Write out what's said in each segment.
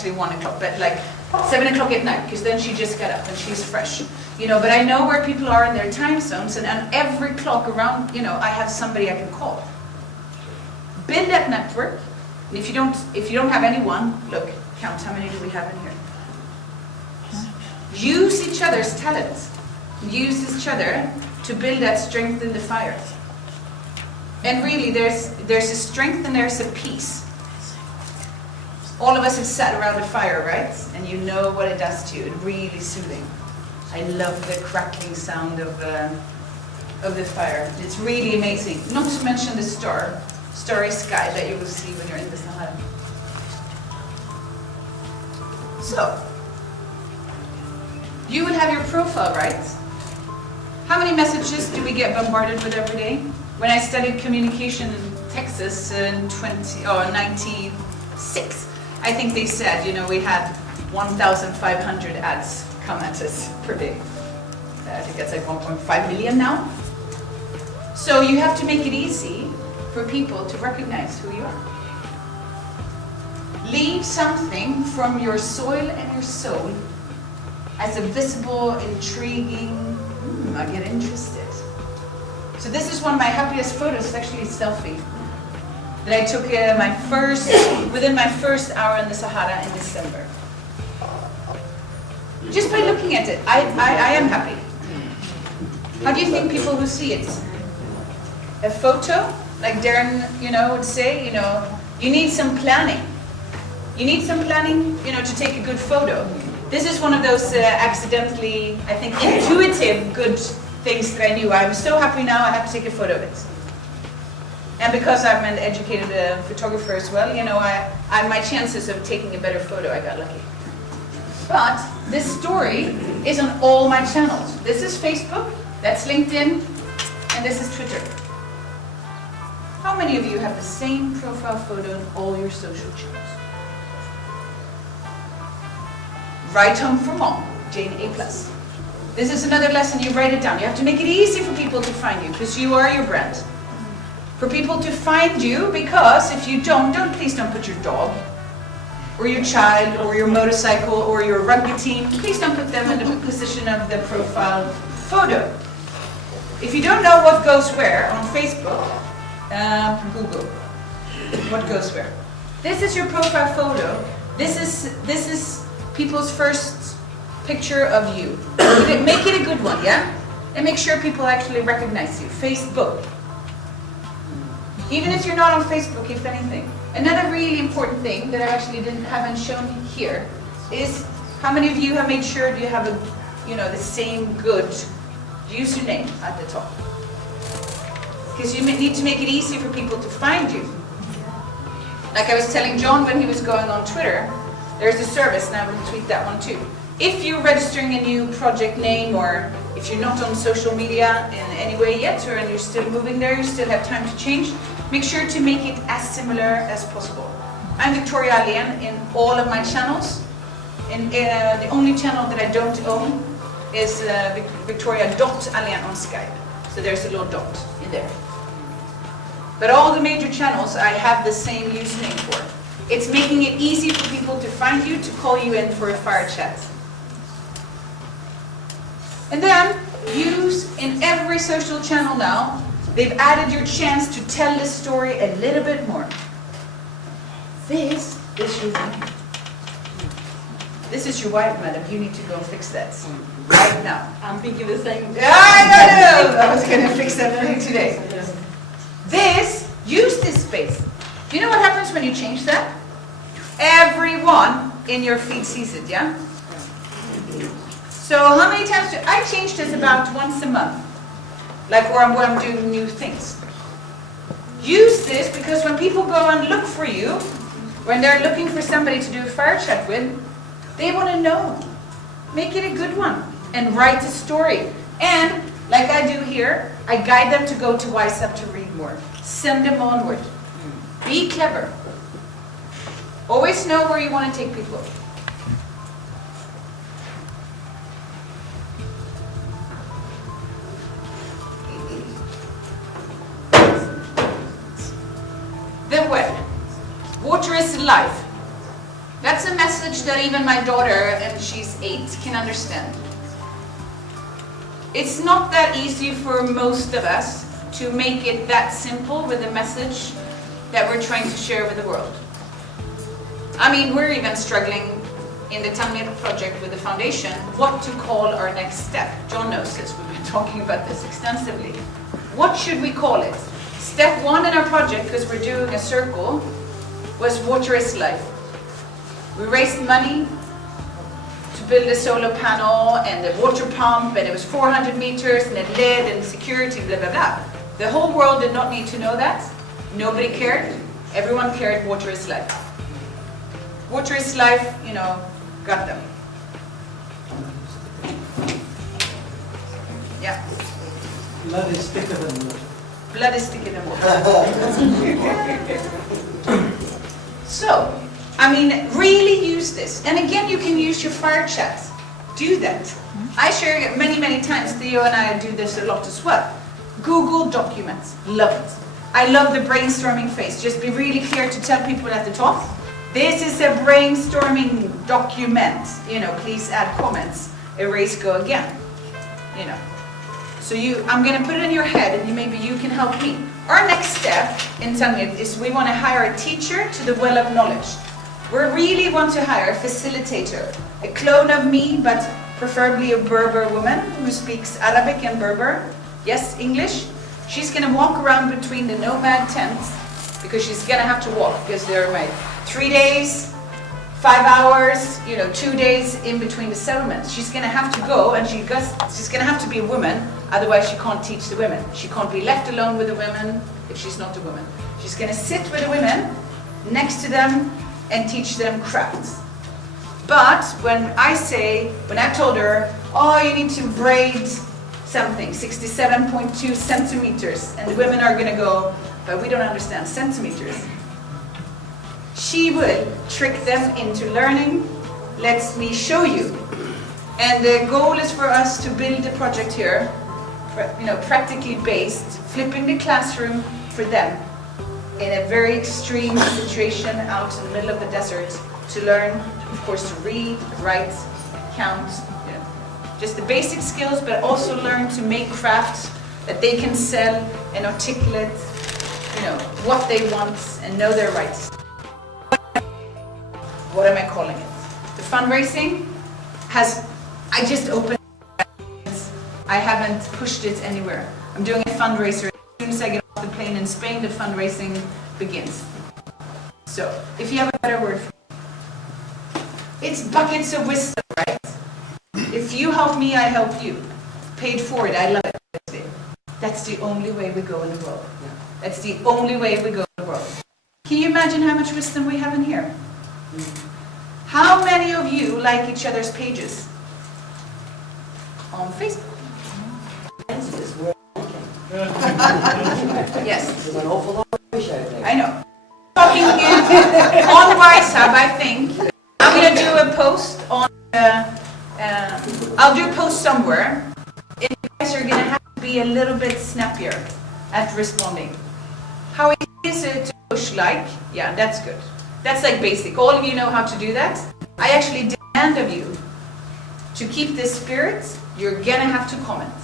actually 1 o'clock, but like 7 o'clock at night, because then she just got up and she's fresh. You know, but I know where people are in their time zones, and on every clock around, you know, I have somebody I can call. Build that network. And if you don't have anyone, look, count how many do we have in here. Use each other's talents. Use each other to build that strength in the fire. And really, there's a strength and there's a peace. All of us have sat around a fire, right? And you know what it does to you. It's really soothing. I love the crackling sound of the fire. It's really amazing. Not to mention the starry sky that you will see when you're in the Sahara. So, you will have your profile, right? How many messages do we get bombarded with every day? When I studied communication in Texas in 96, I think they said, you know, we had 1,500 ads come at us per day. I think that's like 1.5 million now. So you have to make it easy for people to recognize who you are. Leave something from your soil and your soul as a visible, intriguing, I get interested. So this is one of my happiest photos, it's actually a selfie that I took within my first hour in the Sahara in December. Just by looking at it, I am happy. How do you think people who see it? A photo, like Darren, you know, would say, you know, you need some planning. You need some planning, you know, to take a good photo. This is one of those accidentally, I think, intuitive good things that I knew. I'm so happy now I have to take a photo of it. And because I'm an educated photographer as well, you know, my chances of taking a better photo, I got lucky. But this story is on all my channels. This is Facebook, that's LinkedIn, and this is Twitter. How many of you have the same profile photo in all your social channels? Write home for mom, Jane A+. This is another lesson, you write it down. You have to make it easy for people to find you, because you are your brand. For people to find you, because if you please don't put your dog, or your child, or your motorcycle, or your rugby team. Please don't put them in the position of the profile photo. If you don't know what goes where on Facebook, Google what goes where. This is your profile photo. This is people's first picture of you. Make it a good one, yeah? And make sure people actually recognize you. Facebook. Even if you're not on Facebook, if anything. Another really important thing that I actually haven't shown here is how many of you have made sure you have the same good username at the top. Because you need to make it easy for people to find you. Like I was telling John when he was going on Twitter, there's a service, and I will tweet that one too. If you're registering a new project name, or if you're not on social media in any way yet, and you're still moving there, you still have time to change, make sure to make it as similar as possible. I'm Victoria Ahlen in all of my channels. And the only channel that I don't own is Victoria.Ahlen on Skype. So there's a little dot in there. But all the major channels I have the same username for. It's making it easy for people to find you, to call you in for a fire chat. And then use in every social channel now, they've added your chance to tell the story a little bit more. This is your wife. This is your wife, madam. You need to go and fix that right now. I'm thinking the same. No. I was going to fix that for you today. Use this space. Do you know what happens when you change that? Everyone in your feed sees it, yeah? So how many times I change this about once a month? Like where I'm doing new things. Use this because when people go and look for you, when they're looking for somebody to do a fire chat with, they want to know. Make it a good one and write a story. And like I do here, I guide them to go to WISEHUB to read more. Send them onward. Be clever. Always know where you want to take people. The well. Water is life. That's That's a message that even my daughter, and she's 8, can understand. It's not that easy for most of us to make it that simple with a message that we're trying to share with the world. I mean, we're even struggling in the 20NOV project with the foundation, what to call our next step. John knows this, we've been talking about this extensively. What should we call it? Step 1 in our project, because we're doing a circle, was Water is Life. We raised money to build a solar panel and a water pump, and it was 400 meters, and it led and security, blah, blah, blah. The whole world did not need to know that. Nobody cared. Everyone cared water is life. Water is life, you know, got them. Yeah. Blood is thicker than water. Blood is thicker than water. So, I mean, really use this. And again, you can use your fire chats. Do that. I share it many, many times. Theo and I do this a lot as well. Google documents. Love it. I love the brainstorming phase. Just be really clear to tell people at the top. This is a brainstorming document. You know, please add comments. Erase, go again. You know. So I'm going to put it in your head, and maybe you can help me. Our next step in 20NOV is we want to hire a teacher to the well of knowledge. We really want to hire a facilitator, a clone of me, but preferably a Berber woman who speaks Arabic and Berber. Yes, English. She's going to walk around between the nomad tents, because she's going to have to walk, because they're made 3 days, 5 hours, you know, 2 days in between the settlements. She's going to have to go, and she's going to have to be a woman, otherwise she can't teach the women. She can't be left alone with the women if she's not a woman. She's going to sit with the women, next to them, and teach them crafts. But when I told her, oh, you need to braid something, 67.2 centimeters, and the women are going to go, but we don't understand centimeters. She will trick them into learning. Let me show you. And the goal is for us to build a project here, you know, practically based, flipping the classroom for them in a very extreme situation out in the middle of the desert to learn, of course, to read, write, count, you know, just the basic skills, but also learn to make crafts that they can sell and articulate, you know, what they want and know their rights. What am I calling it? The fundraising I just opened it. I haven't pushed it anywhere. I'm doing a fundraiser. As soon as I get off the plane in Spain, the fundraising begins. So, if you have a better word for it. It's buckets of wisdom, right? If you help me, I help you. Paid forward, I love it. That's the only way we go in the world. That's the only way we go in the world. Can you imagine how much wisdom we have in here? How many of you like each other's pages on Facebook? Yes. There's an awful lot of fish out there. I know. Talking on WISEHUB, I think. I'm going to do a post on, I'll do a post somewhere. And you guys are going to have to be a little bit snappier at responding. How easy is it to push like? Yeah, that's good. That's like basic. All of you know how to do that. I actually demand of you to keep this spirit. You're going to have to comment.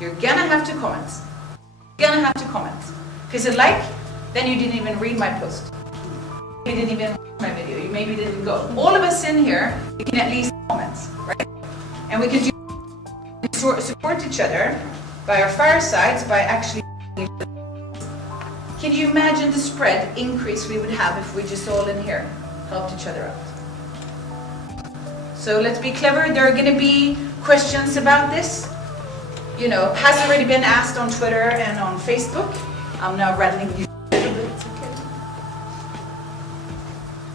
You're going to have to comment. You're going to have to comment. Because a like, then you didn't even read my post. You didn't even watch my video. You maybe didn't go. All of us in here, we can at least comment, right? And we can support each other by our firesides, by actually. Can you imagine the spread increase we would have if we just all in here helped each other out? So let's be clever. There are going to be questions about this. You know, has already been asked on Twitter and on Facebook. I'm now rattling you a little bit. It's okay.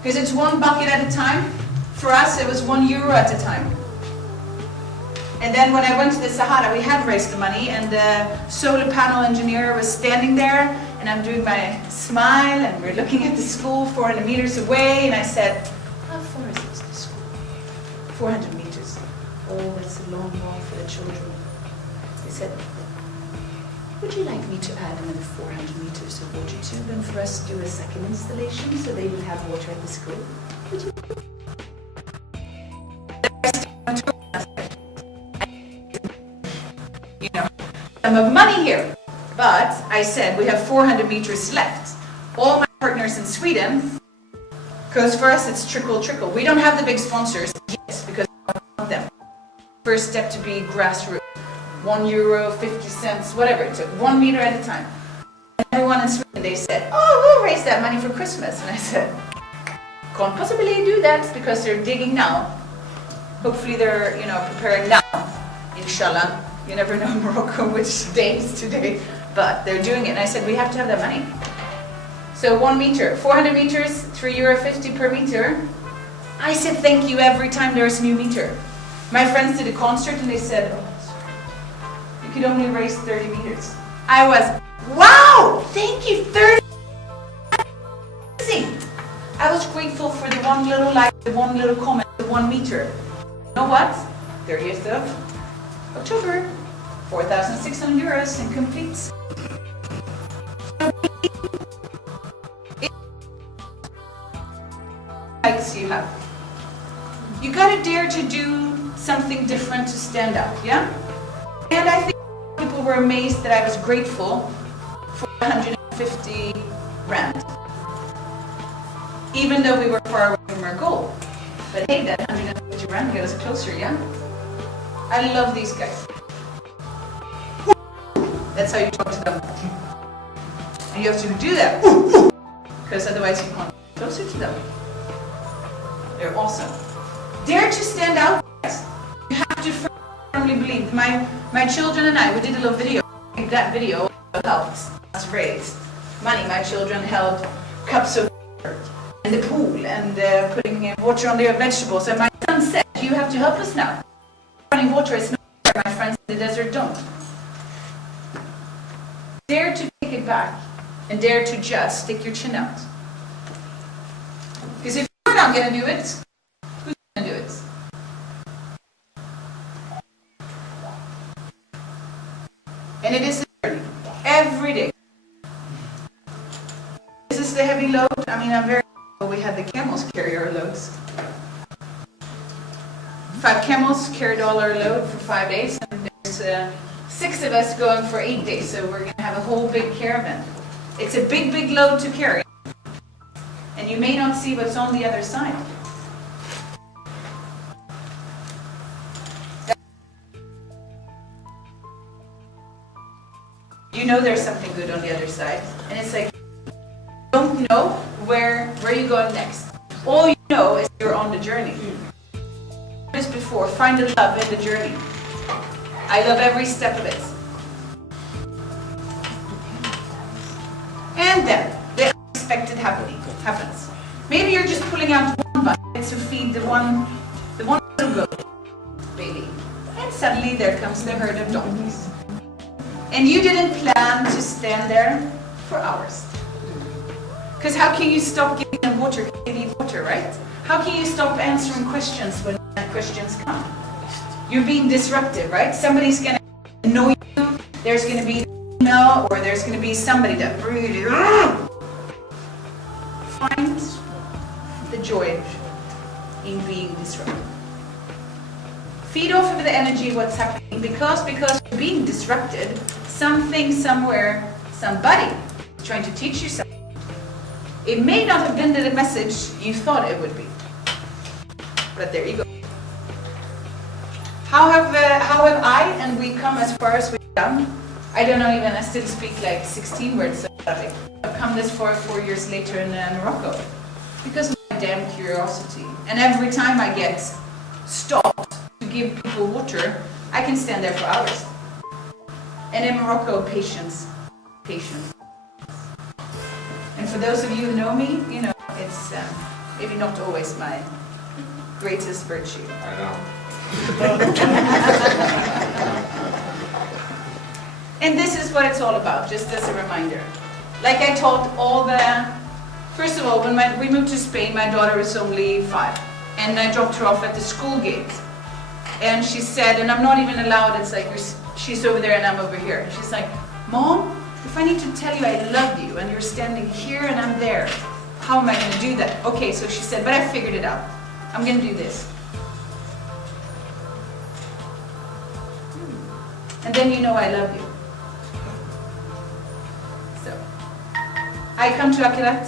Because it's one bucket at a time. For us, it was €1 at a time. And then when I went to the Sahara, we had raised the money, and the solar panel engineer was standing there, and I'm doing my smile, and we're looking at the school 400 meters away, and I said, how far is it to the school? 400 meters. Oh, that's a long walk for the children. He said, would you like me to add another 400 meters of water tube and for us to do a second installation so they will have water at the school? Would you? You know, sum of money here. But I said we have 400 meters left. All my partners in Sweden, because for us it's trickle. We don't have the big sponsors yet because we don't want them. First step to be grassroots. €1, 50 cents, whatever it took, 1 meter at a time. And everyone in Sweden, they said, oh, we'll raise that money for Christmas. And I said, can't possibly do that because they're digging now. Hopefully they're, preparing now. Inshallah. You never know in Morocco which day is today. But they're doing it. And I said, we have to have that money. So 1 meter, 400 meters, €3.50 per meter. I said thank you every time there's a new meter. My friends did a concert and they said, oh, you could only raise 30 meters. I was, wow, thank you, 30. I was grateful for the one little like, the one little comment, the 1 meter. You know what? 30th of October, €4,600 and complete. You have. You gotta dare to do something different to stand out, yeah? And I think people were amazed that I was grateful for 150 rand. Even though we were far away from our goal. But hey, that 150 rand got us closer, yeah? I love these guys. That's how you talk to them. And you have to do that. Because otherwise you can't get closer to them. They're awesome. Dare to stand out. You have to firmly believe. My children and I, we did a little video. That video helped us raise money. My children held cups of water in the pool and putting water on their vegetables. And my son said, you have to help us now. Running water is not fair. My friends in the desert don't. Dare to take it back and dare to just stick your chin out. Because if you're not going to do it, who's going to do it? And it is a journey, every day. This is the heavy load. I mean, I'm very grateful we had the camels carry our loads. 5 camels carried all our load for 5 days, and there's 6 of us going for 8 days, so we're going to have a whole big caravan. It's a big load to carry. And you may not see what's on the other side. You know there's something good on the other side. And it's like, you don't know where you're going next. All you know is you're on the journey. As before, find the love in the journey. I love every step of it. And then, the unexpected happens. Maybe you're just pulling out one bucket to feed the one little goat, baby. And suddenly there comes the herd of donkeys. And you didn't plan to stand there for hours. Because how can you stop giving them water? They need water, right? How can you stop answering questions when questions come? You're being disruptive, right? Somebody's going to annoy you. There's going to be an email, or there's going to be somebody that really... Find the joy in being disrupted. Feed off of the energy of what's happening because you're being disrupted, something, somewhere, somebody is trying to teach you something. It may not have been the message you thought it would be. But there you go. How have I and we come as far as we've come? I don't know even, I still speak like 16 words of Arabic. I've come this far 4 years later in Morocco because of my damn curiosity. And every time I get stopped to give people water, I can stand there for hours. And in Morocco, patience. And for those of you who know me, you know, it's maybe not always my greatest virtue. I know. And this is what it's all about, just as a reminder. Like I taught first of all, when we moved to Spain, my daughter was only 5. And I dropped her off at the school gate. And she said, and I'm not even allowed, it's like, she's over there and I'm over here. She's like, Mom, if I need to tell you I love you and you're standing here and I'm there, how am I going to do that? Okay, so she said, but I figured it out. I'm going to do this. And then you know I love you. So, I come to Akirat,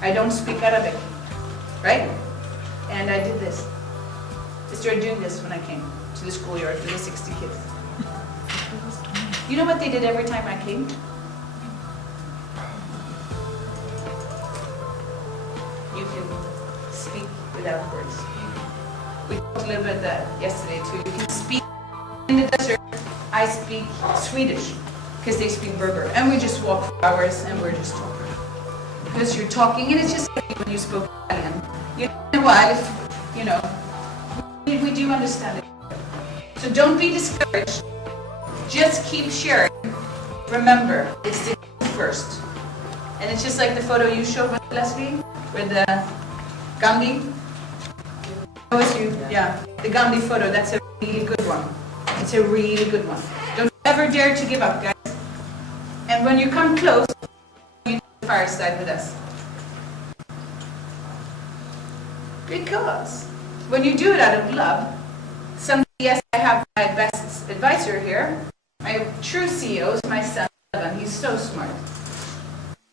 I don't speak Arabic, right? And I did this. I started doing this when I came to the schoolyard with the 60 kids. You know what they did every time I came? You can speak without words. We talked a little bit of that yesterday too. You can speak in the desert. I speak Swedish because they speak Berber, and we just walk for hours and we're just talking. Because you're talking, and it's just like when you spoke Italian. You know what? You know, we do understand it. So don't be discouraged. Just keep sharing. Remember, it's the first. And it's just like the photo you showed with Leslie, with the Gandhi. That was you? Yeah. The Gandhi photo, that's a really good one. It's a really good one. Don't ever dare to give up, guys. And when you come close, you do the fireside with us. Because when you do it out of love, yes, I have my best advisor here. My true CEO is my son, Evan. He's so smart.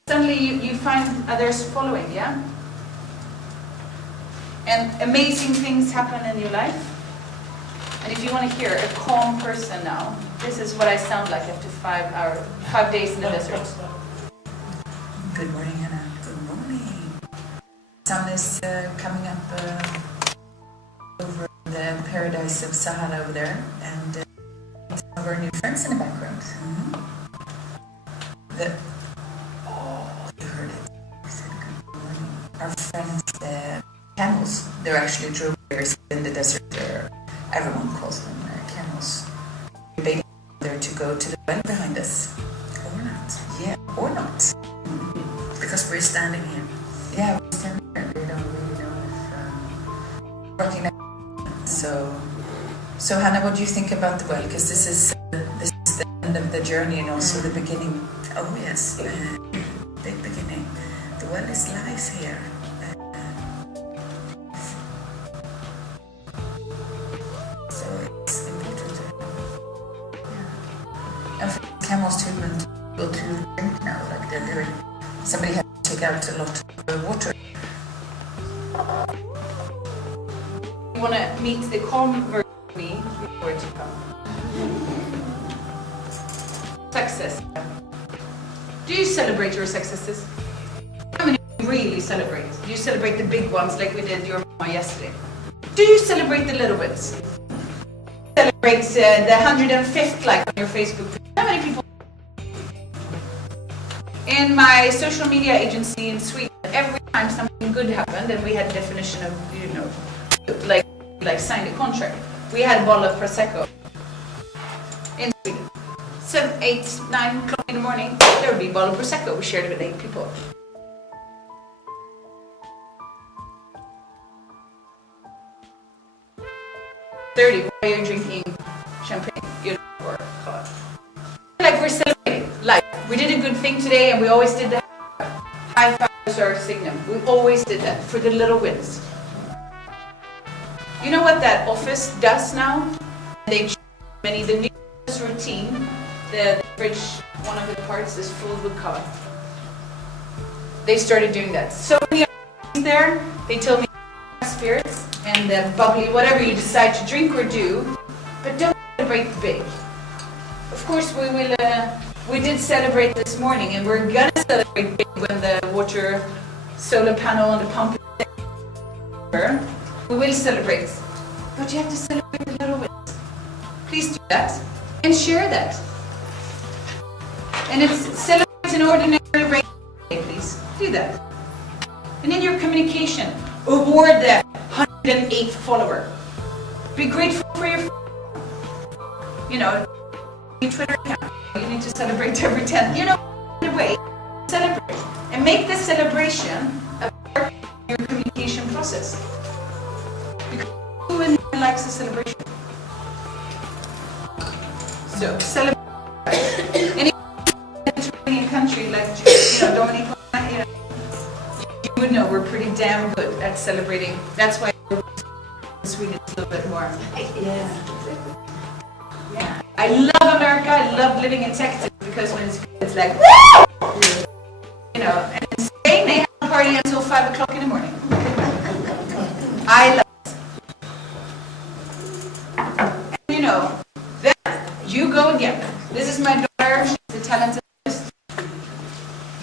Suddenly you find others following, yeah? And amazing things happen in your life. And if you want to hear a calm person now, this is what I sound like after 5 days in the desert. Good morning, Anna. Good morning. Sun is coming up over the paradise of Sahara over there, and some of our new friends in the background. You heard it. I said good morning. Our friends, camels. They're actually drovers in the desert. Everyone calls them camels. We're waiting there to go to the well behind us. Or not. Yeah, or not. Because we're standing here. Yeah, we're standing here. We don't really know if working out. So Hannah, what do you think about the well? Because this is the end of the journey and also the beginning. Oh yes, big beginning. The well is live here. So it's important to and for camels to go to drink now, like they're doing. Somebody had to take out a lot of water. You want to meet the calm version of me, where to come. Success. Do you celebrate your successes? How many do you really celebrate? Do you celebrate the big ones like we did your mama yesterday? Do you celebrate the little bits? Celebrate the 105th like on your Facebook page? How many people? In my social media agency in Sweden, every time something good happened and we had a definition of, you know, like signed a contract, we had a bottle of Prosecco in Sweden. 7, 8, 9 o'clock in the morning, there would be a bottle of Prosecco. We shared it with 8 people. Why are you drinking champagne? Or like we're celebrating life. We did a good thing today and we always did that. High fives are our signum. We always did that for the little wins. You know what that office does now? They change the new routine. The fridge, one of the parts is filled with coffee. They started doing that. So many are there. They told me spirits and bubbly, whatever you decide to drink or do, but don't celebrate big. Of course, we will. We did celebrate this morning, and we're gonna celebrate big when the water solar panel on the pump. We will celebrate, but you have to celebrate a little bit. Please do that and share that. And it's celebrate an ordinary day, please do that. And in your communication, award the 108th follower. Be grateful for your, your Twitter account. You need to celebrate every 10th. The way, celebrate. And make the celebration a part of your communication process. Because who in here likes a celebration? So, celebrate. And country like, Dominique, you would know we're pretty damn good at celebrating. That's why Sweden is a little bit more. Yeah. I love America. I love living in Texas because when it's like, woo! And in Spain they have a party until 5 o'clock in the morning. I love it. And then you go again. This is my daughter. She's a talented artist.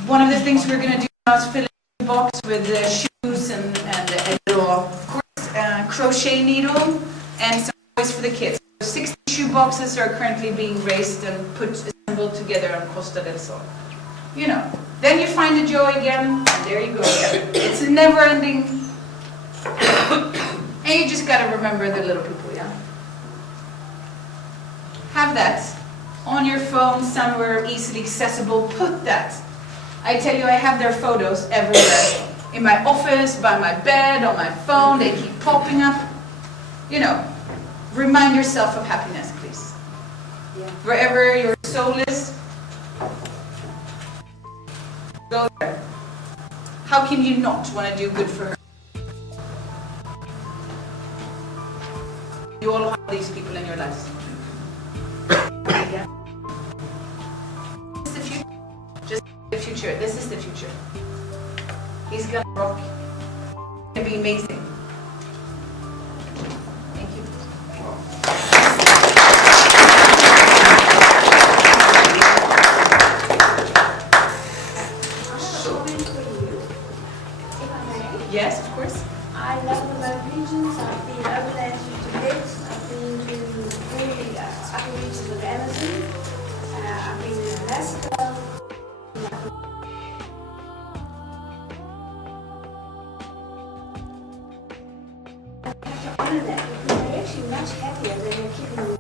One of the things we're going to do now is fill in the box with shoes and a little crochet needle and some toys for the kids. 60 shoe boxes are currently being raised and assembled together on Costa del Sol. Then you find the joy again, and there you go again. It's a never-ending, and you just got to remember the little people, yeah? Have that on your phone somewhere easily accessible. Put that. I tell you, I have their photos everywhere. In my office, by my bed, on my phone, they keep popping up. Remind yourself of happiness, please. Yeah. Wherever your soul is, go there. How can you not want to do good for her? You all have these people in your lives. Yeah. This is the future. Just the future. This is the future. He's gonna rock. It's gonna be amazing. Thank you. Yes, of course. I love the regions. I've been over there to Tibet. I've been to very upper regions of Amazon. I've been in Alaska. I have to honor that because they're actually much happier than they're keeping them.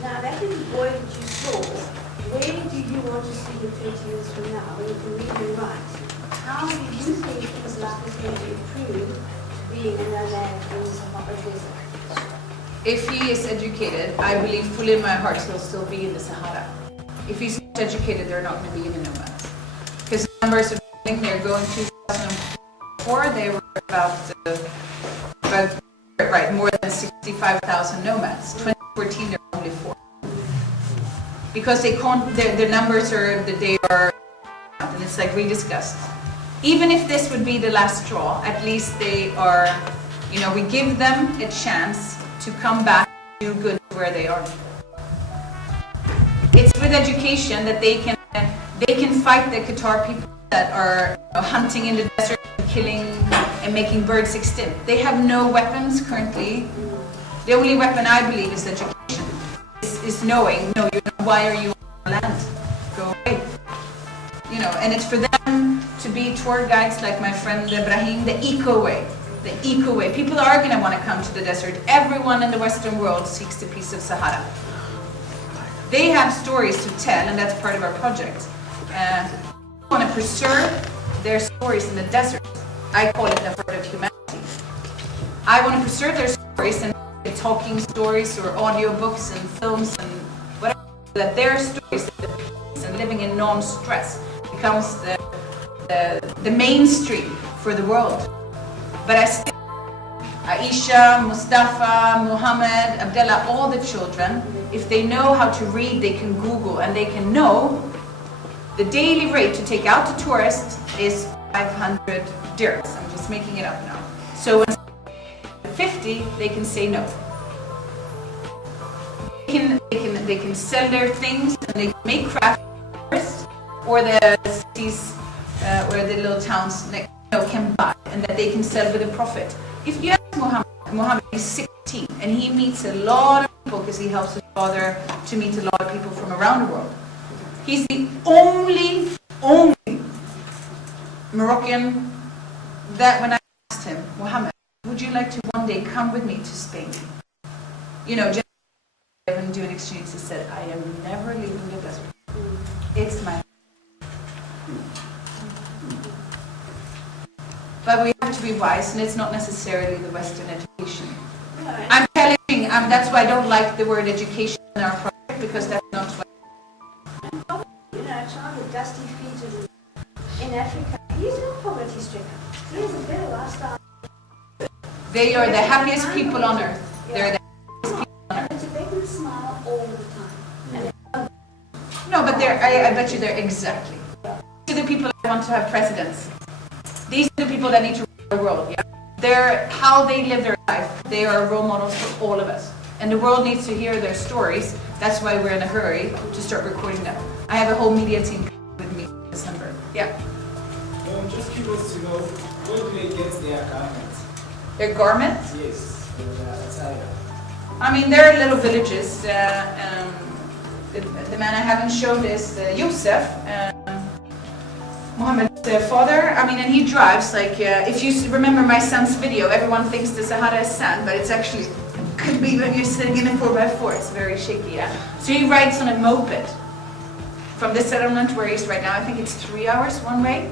Now that little boy that you saw, where do you want to see him 30 years from now when you can read and write? How do you think his life is going to improve being in a land in the Sahara Desert? If he is educated, I believe fully in my heart he'll still be in the Sahara. If he's not educated, they're not going to be in the nomads. Because the numbers are they're going 2004, they were about more than 65,000 nomads. 2014, they're only 4. Because they can't, their numbers are, they are, and it's like we discussed. Even if this would be the last straw, at least they are, we give them a chance to come back and do good where they are. It's with education that they can fight the Qatar people that are hunting in the desert and killing and making birds extinct. They have no weapons currently. The only weapon I believe is education. Is knowing, no, why are you on our land? Go away. And it's for them to be tour guides like my friend Ibrahim, the eco way. The eco way. People are going to want to come to the desert. Everyone in the Western world seeks a piece of Sahara. They have stories to tell, and that's part of our project. We want to preserve their stories in the desert. I call it the heart of humanity. I want to preserve their stories and talking stories or audio books and films and whatever, that their stories and living in non-stress becomes the mainstream for the world. But I still, Aisha, Mustafa, Muhammad, Abdullah, all the children, if they know how to read, they can Google and they can know the daily rate to take out a tourist is 500 dirhams. I'm just making it up now. So when 50, they can say no. They can sell their things and they can make craft or the cities where the little towns can buy and that they can sell with a profit. If you ask Muhammad is 16 and he meets a lot of people because he helps his father to meet a lot of people from around the world. He's the only Moroccan that when I asked him, Muhammad, would you like to one day come with me to Spain? Just and do an exchange. He said, I am never leaving the desert. It's my. But we have to be wise, and it's not necessarily the Western education. I'm telling you, that's why I don't like the word education in our project, because that's not what. my child with dusty feet in Africa, he's not poverty stricken. He has a better lifestyle. They are the happiest people on earth. They're the And to make them smile all the time. No, but I bet you they're exactly. These are the people I want to have presidents. These are the people that need to rule the world. Yeah, they're how they live their life. They are role models for all of us, and the world needs to hear their stories. That's why we're in a hurry to start recording them. I have a whole media team with me in December. Yeah. I'm just curious to know, where do they get their garments? Their garments? Yes, their attire. I mean, there are little villages. The man I haven't shown is Yusuf, Mohammed's father. I mean, and he drives like, if you remember my son's video, everyone thinks the Sahara is sand, but it's actually, could be when you're sitting in a 4x4, it's very shaky, yeah? So he rides on a moped from the settlement where he is right now. I think it's 3 hours one way,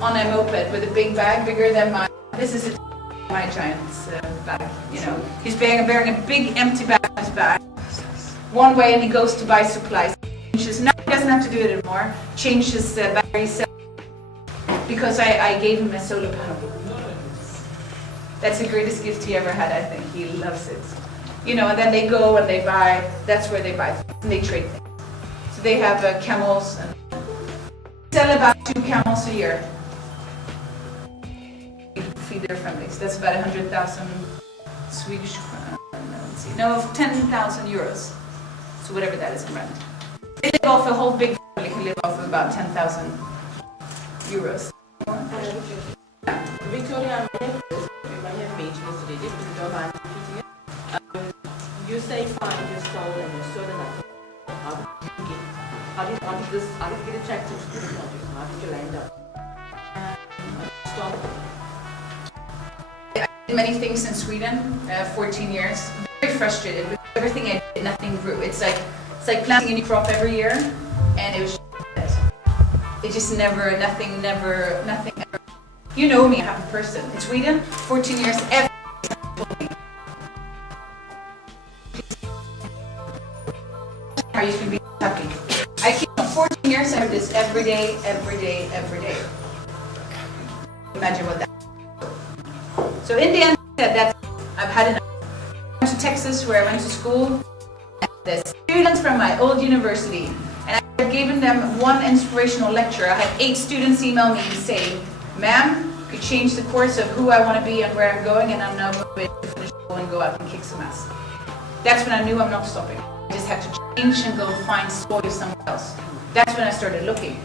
on a moped with a big bag, bigger than my, this is my giant's bag, you know. He's bearing a big empty bag on his back, one way, and he goes to buy supplies. Now he doesn't have to do it anymore, change his battery cell, because I gave him a solar panel. That's the greatest gift he ever had, I think. He loves it. You know, and then they go and they buy, that's where they buy things, and they trade things. So they have camels, and sell about 2 camels a year. Feed their families. That's about 100,000 Swedish krona. Let's see. No, 10,000 euros. So whatever that is in rent. They live off, a whole big family can live off of about 10,000 euros. Victoria, I have made yesterday, if you don't mind repeating it. You say find your soul and your soul and how did you want this, how did you get attracted to this project? How did you land up? Stop. I did many things in Sweden, 14 years. Very frustrated with everything I did, nothing grew. It's like planting a new crop every year, and it was dead. It just never, nothing ever. You know me, I'm a happy person. In Sweden, 14 years, everything told me. How you can be happy. I keep 14 years, I heard this every day. Imagine what that is. So in the end, I've had enough. I went to Texas, where I went to school. The students from my old university, and I had given them one inspirational lecture. I had 8 students email me saying, "Ma'am, you changed the course of who I want to be and where I'm going, and I'm now going to finish school and go out and kick some ass." That's when I knew I'm not stopping. I just had to change and go find soil somewhere else. That's when I started looking.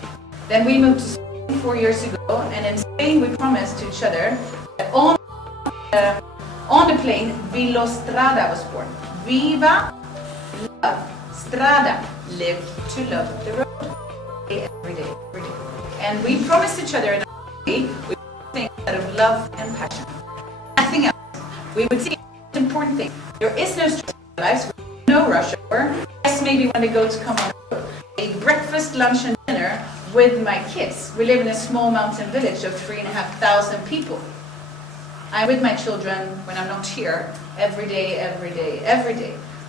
Then we moved to Spain 4 years ago, and in Spain we promised to each other that on the plane, Vilostrada was born. Viva love, strada, live to love the road, every day. And we promised each other, we would think out of love and passion, nothing else. We would see the important thing. There is no stress in our lives, no rush hour. Yes, maybe when they go to come on the road. A breakfast, lunch, and dinner with my kids. We live in a small mountain village of 3,500 people. I'm with my children when I'm not here, every day.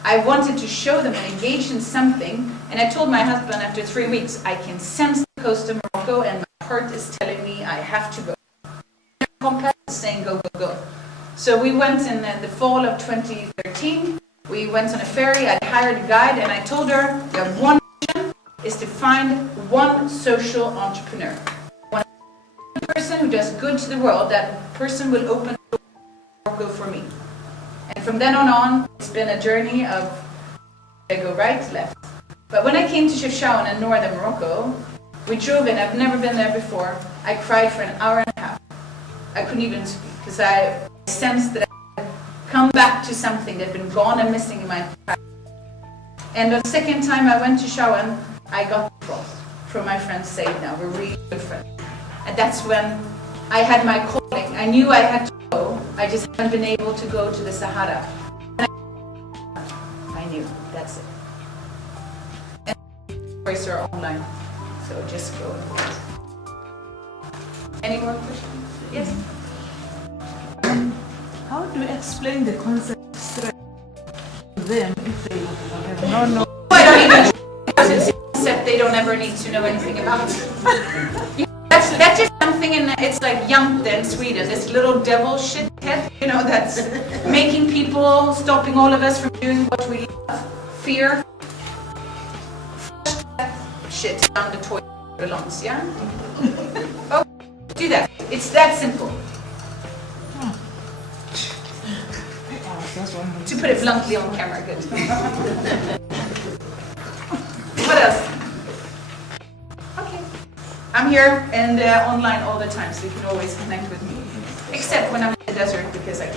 I wanted to show them and engage in something, and I told my husband after 3 weeks, I can sense the coast of Morocco, and my heart is telling me I have to go. Compass is saying go. So we went in the fall of 2013. We went on a ferry. I hired a guide, and I told her that one mission is to find one social entrepreneur. One person who does good to the world, that person will open Morocco for me. And from then on, it's been a journey of I go right, left. But when I came to Chefchaouen in northern Morocco, we drove in. I've never been there before. I cried for an hour and a half. I couldn't even speak because I sensed that I had come back to something that had been gone and missing in my life. And the second time I went to Chefchaouen, I got the cross from my friend Said now. We're really good friends. And that's when I had my calling. I knew I had to go. I just haven't been able to go to the Sahara. And I knew, that's it. And the stories are online, so just go and watch. Any more questions? Yes? How do you explain the concept of stress to them if they have no I don't even because it's a concept they don't ever never need to know anything about. That's just something, and it's like Jante in Sweden, this little devil shit head, you know, that's making people, stopping all of us from doing what we love. Fear. Flush that shit down the toilet belongs, yeah? Oh, do that. It's that simple. To put it bluntly on camera, good. What else? Okay. I'm here and online all the time, so you can always connect with me. Except when I'm in the desert, because I